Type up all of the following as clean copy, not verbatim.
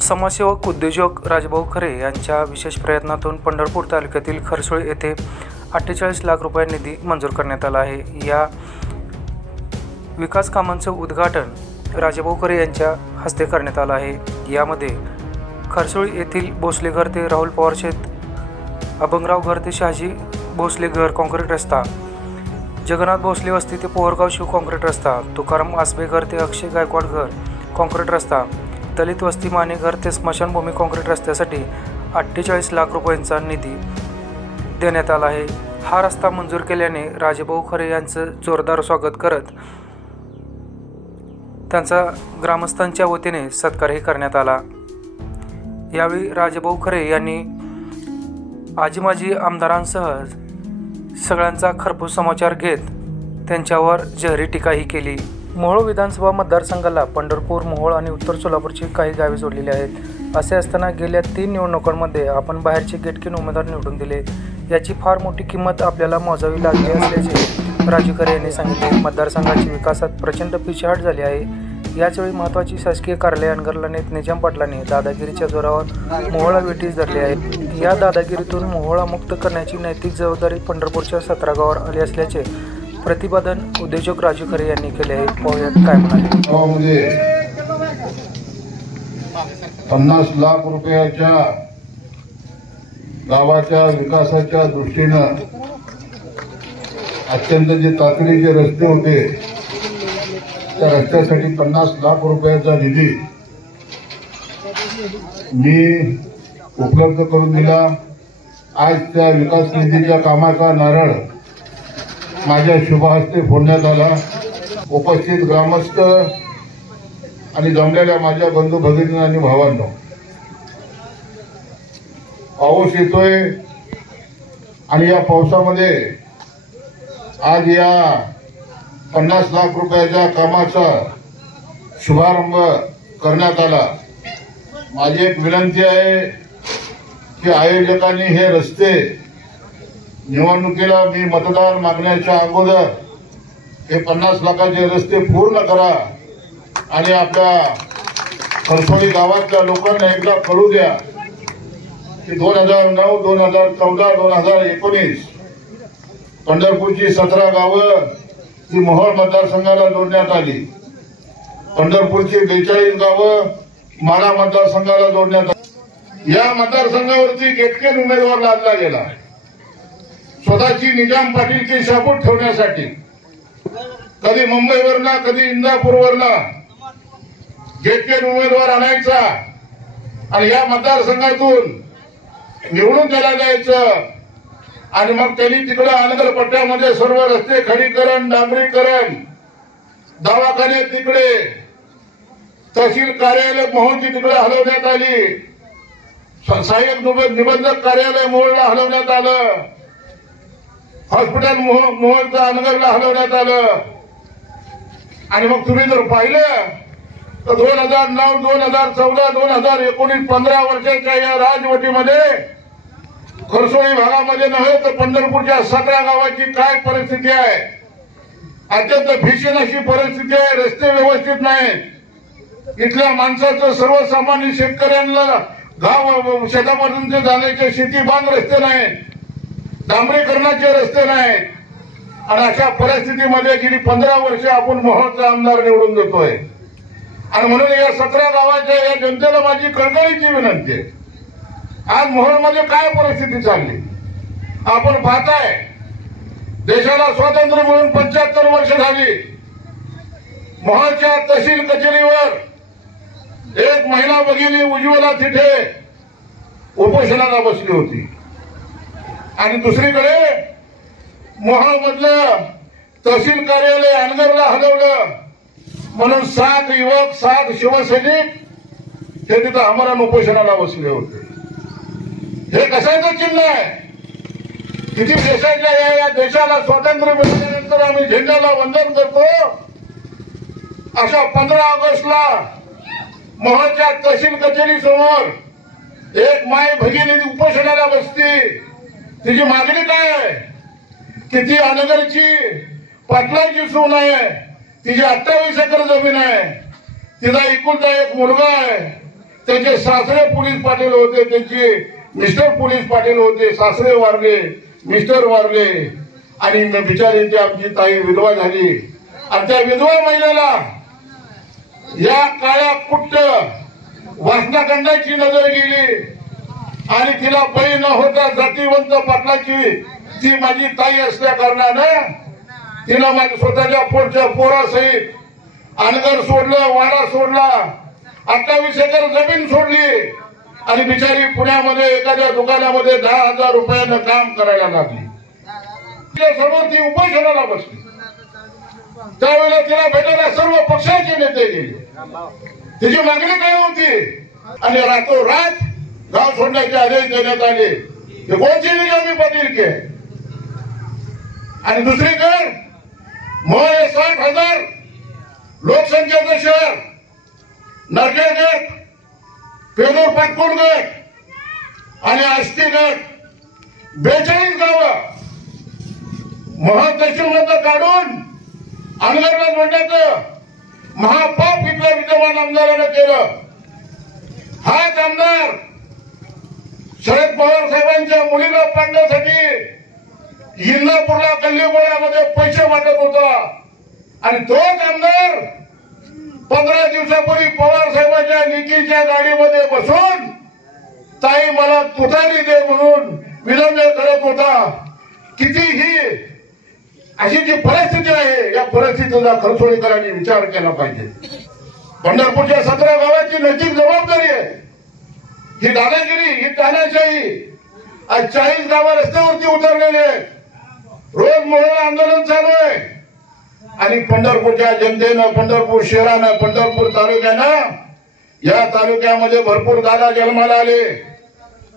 समाजसेवक उद्योजक राजभाऊ खरे यांच्या विशेष प्रयत्नातून पंढरपूर तालुक्यातील खरसोळी येथे 48 लाख रुपये निधी मंजूर करण्यात आला आहे। या विकास कामांचं उद्घाटन राजभाऊ खरे यांच्या हस्ते करण्यात आलं आहे। यामध्ये खरसोळी येथील भोसले घर ते राहुल पवार शेत, अभंगराव घर ते शहाजी भोसले घर कॉन्क्रीट रस्ता, जगन्नाथ भोसले वस्ती ते पोहरगाव शिव कॉन्क्रीट रस्ता, तुकाराम आसबे घर ते अक्षय गायकवाड घर कॉन्क्रीट रस्ता, दलित वस्ती माने घर ते स्मशानभूमी कॉन्क्रीट रस्त्यासाठी 48 लाख रुपयांचा निधी देण्यात आला आहे। हा रस्ता मंजूर केल्याने राजभाऊ खरे यांचं जोरदार स्वागत करत त्यांचा ग्रामस्थांच्या वतीने सत्कारही करण्यात आला। यावेळी राजभाऊ खरे यांनी आजी माजी आमदारांसह सगळ्यांचा खरपूस समाचार घेत त्यांच्यावर जहरी टीकाही केली। मोहोळ विधानसभा मतदारसंघाला पंढरपूर, मोहोळ आणि उत्तर सोलापूरची काही गावे जोडलेली आहेत। असे असताना गेल्या 3 निवडणुकांमध्ये आपण बाहेरचे गेटकीन उमेदवार निवडून दिले। याची फार मोठी किंमत आपल्याला मोजावी लागली असल्याचे राजू खरे यांनी सांगितले। मतदारसंघाची विकासात प्रचंड पिछेहाट झाली आहे। याचवेळी महत्त्वाची शासकीय कार्यालय अनगरला नेत निजाम पाटलांनी दादागिरीच्या जोरावर मोहोळा वेठीस धरली आहे। या दादागिरीतून मोहोळा मुक्त करण्याची नैतिक जबाबदारी पंढरपूरच्या 17 गावावर आली असल्याचे प्रतिपादन उद्योजक राजू खरे यांनी केले आहे। पाहूयात काय म्हणाले। 50 लाख रुपयाच्या गावाच्या विकासाच्या दृष्टीनं अत्यंत जे तातडीचे रस्ते होते त्या रस्त्यासाठी 50 लाख रुपयाचा निधी मी उपलब्ध करून दिला। आज त्या विकास निधीच्या कामाचा नारळ माझ्या शुभहस्ते फोडण्यात आला। उपस्थित ग्रामस्थ आणि जमलेल्या माझ्या बंधू भगिनी आणि भावांनो, पाऊस येतोय आणि या पावसामध्ये आज या 50 लाख रुपयाच्या कामाचा शुभारंभ करण्यात आला। माझी एक विनंती आहे की आयोजकांनी हे रस्ते निवडणुकीला मी मतदान मागण्याच्या अगोदर हे 50 लाखाचे रस्ते पूर्ण करा आणि आपल्या खरसोळी गावातल्या लोकांना एकदा कळू द्या की 2009, 2014, 2019 पंढरपूरची 17 गावं ही मोहोळ मतदारसंघाला जोडण्यात आली। पंढरपूरची 42 गावं माढा मतदारसंघाला जोडण्यात आली। या मतदारसंघावरती गेटकेन उमेदवार लादला गेला स्वतःची निजाम पाटीलकी शाबूत ठेवण्यासाठी। कधी मुंबईवरला, कधी इंदापूरवरला गेटकेन उमेदवार आणायचा आणि या मतदारसंघातून निवडून त्याला द्यायचं आणि मग त्यांनी तिकडे अनगर पट्ट्यामध्ये सर्व रस्ते खडीकरण, डांबरीकरण, दवाखाने तिकडे, तहसील कार्यालय मोहोळची तिकडे हलवण्यात आली, सहाय्यक निबंधक कार्यालय मोहोळला हलवण्यात आलं, हॉस्पिटल मोहोळचं अनगरला हलवण्यात आलं। आणि मग तुम्ही जर पाहिलं तर 2009, 2014, 2019, 15 वर्षाच्या या राजवटीमध्ये खरसोळी भागामध्ये नव्हे तर पंढरपूरच्या 17 गावाची काय परिस्थिती आहे। अत्यंत भीषण अशी परिस्थिती आहे। रस्ते व्यवस्थित नाहीत। इथल्या माणसाचं, सर्वसामान्य शेतकऱ्यांना गाव शेतापर्यंत जाण्याचे शेतीबांध रस्ते नाहीत, डांबरीकरणाचे रस्ते नाहीत। आणि अशा परिस्थितीमध्ये गेली 15 वर्ष आपण मोहोळचा आमदार निवडून देतोय। आणि म्हणून या 17 गावाच्या या जनतेला माझी कळकळीची विनंती आहे। आज मोहोळमध्ये काय परिस्थिती चालली आपण पाहताय। देशाला स्वातंत्र्य मिळून 75 वर्ष झाली। मोहोळच्या तहसील कचेरीवर एक महिला भगिनी उज्ज्वला तिथे उपोषणाला बसली होती आणि दुसरीकडे मोहोळमधलं तहसील कार्यालय अनगरला हलवलं म्हणून 7 युवक, 7 शिवसैनिक हे तिथं आमरण उपोषणाला बसले होते। हे कशाचं चिन्ह आहे? किती देशाच्या या देशाला स्वातंत्र्य मिळाल्यानंतर आम्ही झेंड्याला वंदन करतो। अशा 15 ऑगस्टला मोहोळच्या तहसील कचेरी समोर एक माय भगिनी उपोषणाला बसती। तिची मागणी काय आहे की ती अनगरची पाटलांची सून आहे, तिची 28 एकर जमीन आहे, तिला एकुलता एक मुलगा आहे, त्याचे सासरे पोलीस पाटील होते, त्यांचे मिस्टर पोलीस पाटील होते, सासरे वारले, मिस्टर वारले आणि बिचारी ती आमची ताई विधवा झाली. आणि त्या विधवा महिलेला या काळ्या कुट्ट वासनाखंडाची नजर गेली आणि तिला बळी न होता जातीवंत पाटलाची ती माझी ताई असल्या कारणानं तिनं माझ्या स्वतःच्या पोटच्या पोरासहित अनगर सोडलं, वाडा सोडला, 28 एकर जमीन सोडली आणि बिचारी पुण्यामध्ये एखाद्या दुकानामध्ये 10,000 रुपयानं काम करायला लागली. त्यासमोर ती उपोषणाला बसली. त्यावेळेला तिला भेटायला सर्व पक्षाचे नेते गेले. तिची मागणी काय होती आणि रातोरात गाव सोडण्याचे आदेश देण्यात आले. हे कोणती निजामी पाटीलकी आहे? आणि दुसरीकडे मोह 60,000 लोकसंख्येचं शहर, नरखेड गट, पेदूर पाटकोड गट आणि आष्टी गट 42 गावं महत्व तहसीलमधलं काढून अनगरला जोडण्याचं महापाप इथल्या विद्यमान आमदारानं केलं. हाच आमदार शरद पवार साहेबांच्या मुलीला पाडण्यासाठी इंदापूरला गल्लीबोळामध्ये पैसे वाटत होता आणि तोच आमदार 15 दिवसापूर्वी पवार साहेबांच्या निकीच्या गाडीमध्ये बसून ताई मला तुतारी दे म्हणून विनंती करत होता. कितीही अशी जी परिस्थिती आहे या परिस्थितीचा खरसोळीकरांनी विचार केला पाहिजे. पंढरपूरच्या 17 गावाची नैतिक जबाबदारी आहे. ही दादागिरी, ही तानाशाही. आज 40 गावं रस्त्यावरती उतरलेले आहेत. रोज मोहळा आंदोलन चालू आहे आणि पंढरपूरच्या जनतेनं, पंढरपूर शहरानं, पंढरपूर तालुक्यानं, या तालुक्यामध्ये भरपूर दादा जन्माला आले.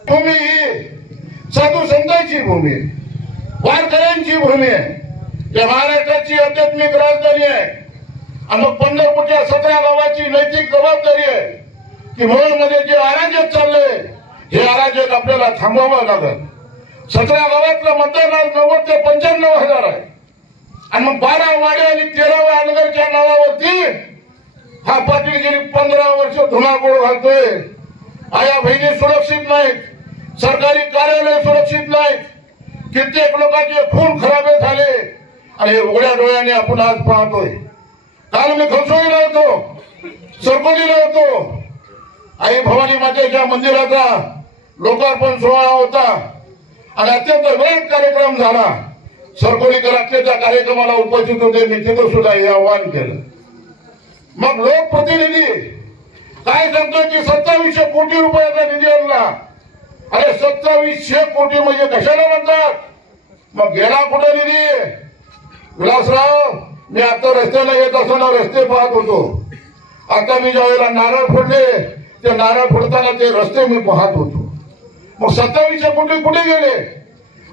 भूमी ही साधू संतांची भूमी, वारकऱ्यांची भूमी आहे. या महाराष्ट्राची आध्यात्मिक राजधानी आहे. आणि मग पंढरपूरच्या 17 गावाची नैतिक जबाबदारी आहे की मोहोळमध्ये जे अराजक चाललंय हे अराजक आपल्याला थांबवावं लागेल. 17 गावातलं मतदान आज 90 ते 95,000 आहे आणि मग 12 वाडे आणि 13व्या अनगरच्या नावावरती हा पाटील गेली 15 वर्ष धुमाकूळ घालतोय. आया बहिणी सुरक्षित नाहीत, सरकारी कार्यालय सुरक्षित नाहीत, कित्येक लोकांचे खून खराबे झाले आणि उघड्या डोळ्याने आपण आज पाहतोय. काल मी खरसोळीला होतो, सरकोलीला होतो. आई भवानी मातेच्या मंदिराचा लोकार्पण सोहळा होता आणि अत्यंत वेळ कार्यक्रम झाला. सरकोलीकर त्या कार्यक्रमाला उपस्थित होते. मी तिथं सुद्धा हे आवाहन केलं. मग लोकप्रतिनिधी काय सांगतोय की 2700 कोटी रुपयाचा निधी आणला. अरे 2700 कोटी म्हणजे कशाला म्हणतात? मग गेला कुठे निधी? विलासराव, मी आता रस्त्याला येत असताना रस्ते पाहत होतो. आता मी ज्यावेळेला नारळ फोडले ते नारळ फोडताना ते रस्ते मी पाहत होतो. मग 2700 कोटी कुठे गेले?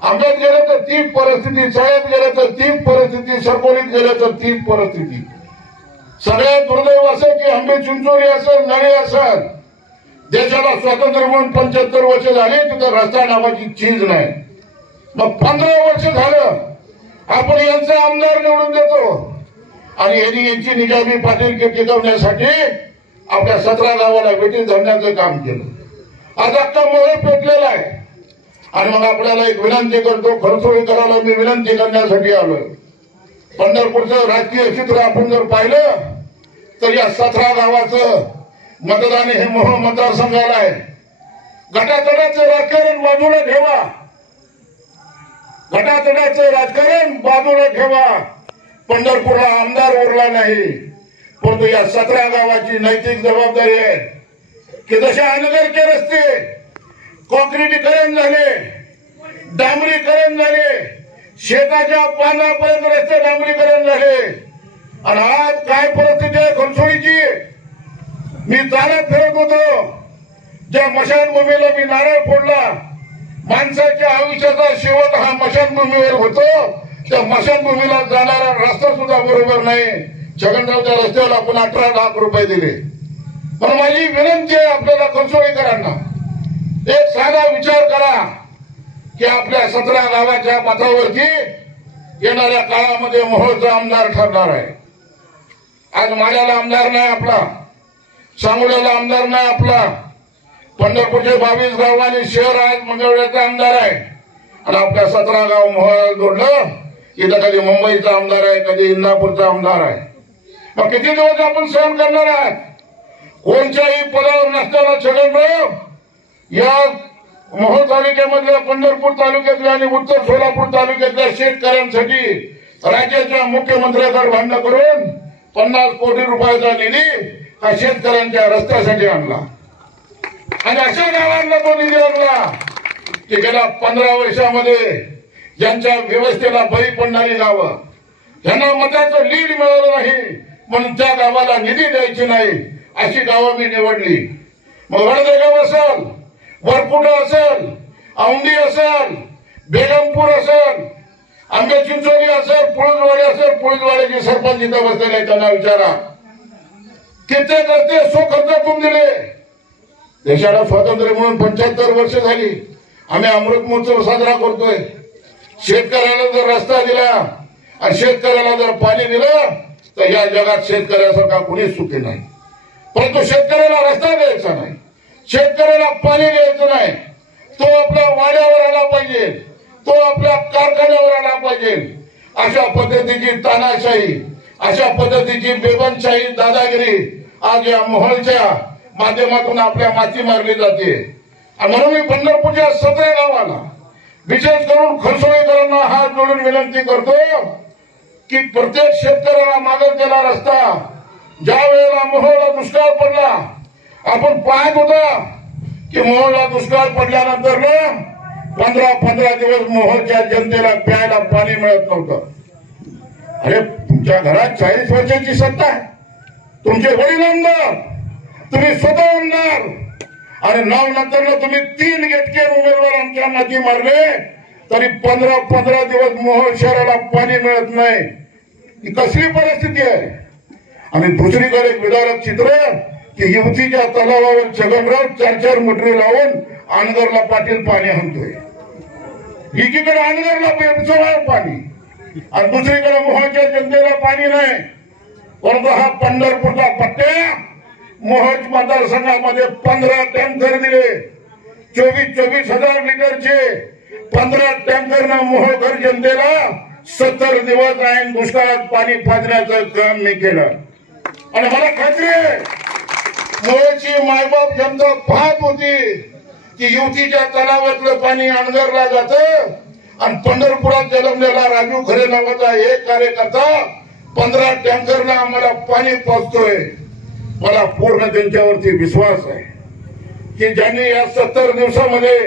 आंब्यात गेलं तर तीच परिस्थिती, शाळेत गेलं तर तीच परिस्थिती, सरकोलीत गेलं तर तीच परिस्थिती. सगळ्यात दुर्दैव असं की आंबे चिंचोरी असेल, नळे असेल, देशाला स्वातंत्र्य मिळून 75 वर्ष झाले, तिथं रस्ता नावाची चीज नाही. मग 15 वर्ष झालं आपण यांचा आमदार निवडून देतो आणि यांनी यांची निजामी पाटीलकी टिकवण्यासाठी आपल्या 17 गावाला वेटीत धरण्याचं काम केलं. आज अख्खा मोह पेटलेला आहे आणि मग आपल्याला एक विनंती करतो, खरसोळीकराला मी विनंती करण्यासाठी आलोय. पंढरपूरचं राजकीय चित्र आपण जर पाहिलं तर या 17 गावाचं मतदान हे मोह मतदारसंघाला आहे. गटातटाचं राजकारण बाजूला ठेवा, गटातटाचं राजकारण बाजूला ठेवा. पंढरपूरला आमदार उरला नाही, परंतु या 17 गावाची नैतिक जबाबदारी आहे की जशा अनगरचे रस्ते कॉन्क्रिटीकरण झाले, डांबरीकरण झाले, शेताच्या पानापर्यंत रस्ते डांबरीकरण झाले आणि आज काय परिस्थिती आहे खरसोळीची? मी चालत फिरत होतो, ज्या मशानभूमीला मी नारळ फोडला, माणसाच्या आयुष्याचा शेवट हा मशानभूमीवर होतो. त्या मशानभूमीला जाणारा रस्ता सुद्धा बरोबर नाही. छगनरावच्या रस्त्याला आपण 18 लाख रुपये दिले. पण माझी विनंती आहे आपल्याला खरसोळीकरांना, एक साधा विचार करा की आपल्या 17 गावाच्या मतावरती येणाऱ्या काळामध्ये मोहोळचा आमदार ठरणार आहे. आज माड्याला आमदार नाही आपला, सांगोल्याला आमदार नाही आपला, पंढरपूरचे 22 गाव आणि शहर आज मंगळवेढ्याचा आमदार आहे, आणि आपल्या 17 गाव मोहोळ जोडलं. इथं कधी मुंबईचा आमदार आहे, कधी इंदापूरचा आमदार आहे. मग किती दिवस आपण सहन करणार आहात? कोणत्याही पदावर नसताना छगनराव या मोहोळ तालुक्यामधल्या, पंढरपूर तालुक्यातल्या आणि उत्तर सोलापूर तालुक्यातल्या शेतकऱ्यांसाठी राज्याच्या मुख्यमंत्र्याकडे भांडण करून 50 कोटी रुपयाचा निधी हा शेतकऱ्यांच्या रस्त्यासाठी आणला. आणि अशा गावांना तो निधी आणला की गेल्या 15 वर्षामध्ये ज्यांच्या व्यवस्थेला बळी पडणारी गावं, ज्यांना मताचं लीड मिळालं नाही म्हणून त्या गावाला निधी द्यायची नाही अशी गावं मी निवडली. मग वडदेगाव असेल, वरपुटा असेल, औंधी असेल, बेगमपूर असेल, आंबे चिंचोली असेल, पुळजवाडी असेल, पुळजवाड्याचे सरपंच इथं बसलेले त्यांना विचारा. कित्येक रस्ते स्वखर्चातून दिले. देशाला स्वातंत्र्य म्हणून 75 वर्ष झाली. आम्ही अमृत महोत्सव साजरा करतोय. शेतकऱ्याला जर रस्ता दिला आणि शेतकऱ्याला जर पाणी दिलं तर या जगात शेतकऱ्यासारखा कुणीच सुखी नाही. परंतु शेतकऱ्याला रस्ता द्यायचा नाही, शेतकऱ्याला पाणी द्यायचं नाही. तो आपल्या वाड्यावर आला पाहिजे, तो आपल्या कारखान्यावर आला पाहिजे. अशा पद्धतीची तानाशाही, अशा पद्धतीची बेबंदशाही, दादागिरी आज या मोहोळच्या माध्यमातून आपल्या माती मारली जाते. म्हणून मी पंढरपूरच्या 17 गावाला, विशेष करून खरसोळीकरांना हात जोडून विनंती करतो की प्रत्येक शेतकऱ्याला मागेल त्याला रस्ता. ज्या वेळेला मोहोळला दुष्काळ पडला, आपण पाहत होता की मोहोळला दुष्काळ पडल्यानंतर 15 दिवस मोहोळच्या जनतेला प्यायला पाणी मिळत नव्हतं. अरे तुमच्या घरात 40 वर्षाची सत्ता आहे, तुमचे वडील आमदार, तुम्ही स्वतः आमदार, आणि नंतर तुम्ही 3 गेटके उमेदवार आमच्या माती मारले तरी 15 दिवस मोहोळ शहराला पाणी मिळत नाही. ही कसली परिस्थिती आहे? आणि दुसरीकडे एक विदारक चित्र की युवतीच्या तलावावर छगनराव 4 मोटरी लावून अनगरला पाटील पाणी आणतोय. एकीकडे अनगरला पाणी आणि दुसरीकडे मोहोळच्या जनतेला पाणी नाही. परंतु हा पंढरपूरचा पट्ट्या मोहोळ मतदारसंघामध्ये 15 टँकर दिले. 24,000 लिटरचे 15 टँकरनं मोहोळकर जनतेला 70 दिवस ऐन दुष्काळात पाणी पाजण्याचं काम मी केलं. आणि मला खात्री आहे मोहोळची मायबाप जनता पाहत होती की युवतीच्या तलावातलं पाणी अनगरला जातं आणि पंढरपुरात जन्मलेला राजू खरे नावाचा एक कार्यकर्ता 15 टँकरनं आम्हाला पाणी पोचतोय. मला पूर्ण त्यांच्यावरती विश्वास आहे की ज्यांनी या 70 दिवसामध्ये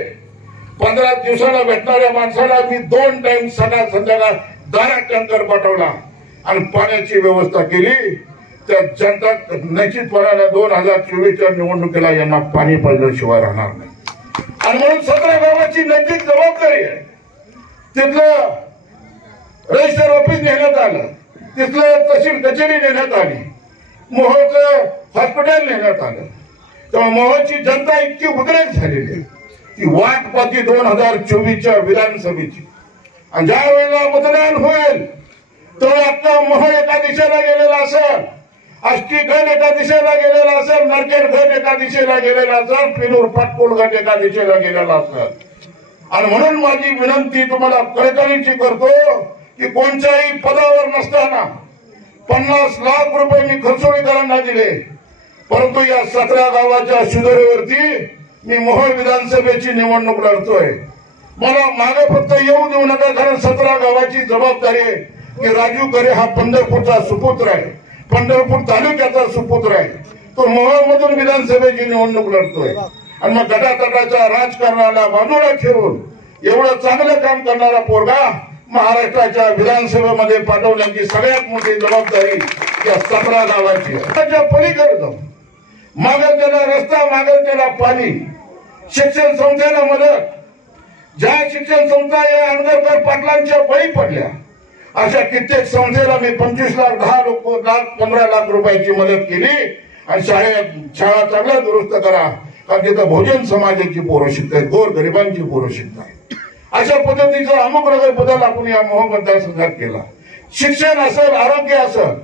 15 दिवसाला भेटणाऱ्या माणसाला मी 2 टाइम सकाळ संध्याकाळ 12 टँकर पाठवला आणि पाण्याची व्यवस्था केली. त्या जनता निश्चितपणाने 2024च्या निवडणुकीला यांना पाणी पडल्याशिवाय राहणार नाही. आणि म्हणून 17 गावाची नैतिक जबाबदारी आहे. तिथलं रजिस्टर ऑफिस नेण्यात आलं, तिथलं तहसील कचेरी नेण्यात आली, मोहोळचं हॉस्पिटल नेण्यात आलं. तेव्हा मोहोळची जनता इतकी उद्रेक झालेली आहे की वाट पाहती 2024च्या विधानसभेची. आणि ज्या वेळेला मतदान होईल तेव्हा आता मोहोळ एका दिशेला गेलेला असेल, आष्टी गट एका दिशेला गेलेला असेल, नरकेड गट एका दिशेला गेलेला असेल, पिनूर पाटकोल गट एका दिशेला गेलेला असेल. आणि म्हणून माझी विनंती तुम्हाला कळकळीची करतो की कोणत्याही पदावर नसताना 50 लाख रुपये मी खरसोळीकरांना दिले. परंतु या 17 गावाच्या शिदोरीवरती मी मोहोळ विधानसभेची निवडणूक लढतोय. मला मागे फक्त येऊ देऊ नका, कारण 17 गावाची जबाबदारी आहे की राजू खरे हा पंढरपूरचा सुपुत्र आहे, पंढरपूर तालुक्याचा सुपुत्र आहे. तो मोहोळमधून विधानसभेची निवडणूक लढतोय. आणि मग गटातटाच्या राजकारणाला बाजूला ठेवून एवढं चांगलं काम करणारा पोरगा महाराष्ट्राच्या विधानसभेमध्ये पाठवण्याची सगळ्यात मोठी जबाबदारी या 17 गावाची आहे. पलीकडे जाऊन मागेल त्याला रस्ता, मागेल त्याला पाणी, शिक्षण संस्थेला मदत. ज्या शिक्षण संस्था या अनगरकर पाटलांच्या बळी पडल्या अशा कित्येक संस्थेला मी 25 लाख, 10 लाख, 15 लाख रुपयाची मदत केली. आणि शाळा चांगल्या दुरुस्त करा, कारण तिथं भोजन समाजाची पोरं शिकतायत, गोर गरिबांची पोरं शिकतायत. अशा पद्धतीचा अमुक नगर बदल आपण या मोहोळ मतदारसंघात केला. शिक्षण असेल, आरोग्य असेल,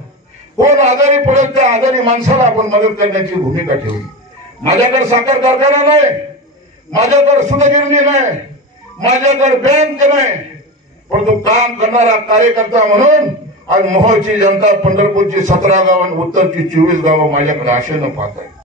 कोण आजारी पडत त्या आजारी माणसाला आपण मदत करण्याची भूमिका ठेवली. माझ्याकडे साखर कारखाना नाही, माझ्याकडे सुतगिरणी नाही, माझ्याकडे बँक नाही, पण तो काम करणारा कार्यकर्ता म्हणून आज मोहोळची जनता, पंढरपूरची 17 गावं, उत्तरची 24 गावं माझ्याकडे आशेनं पाहत आहे.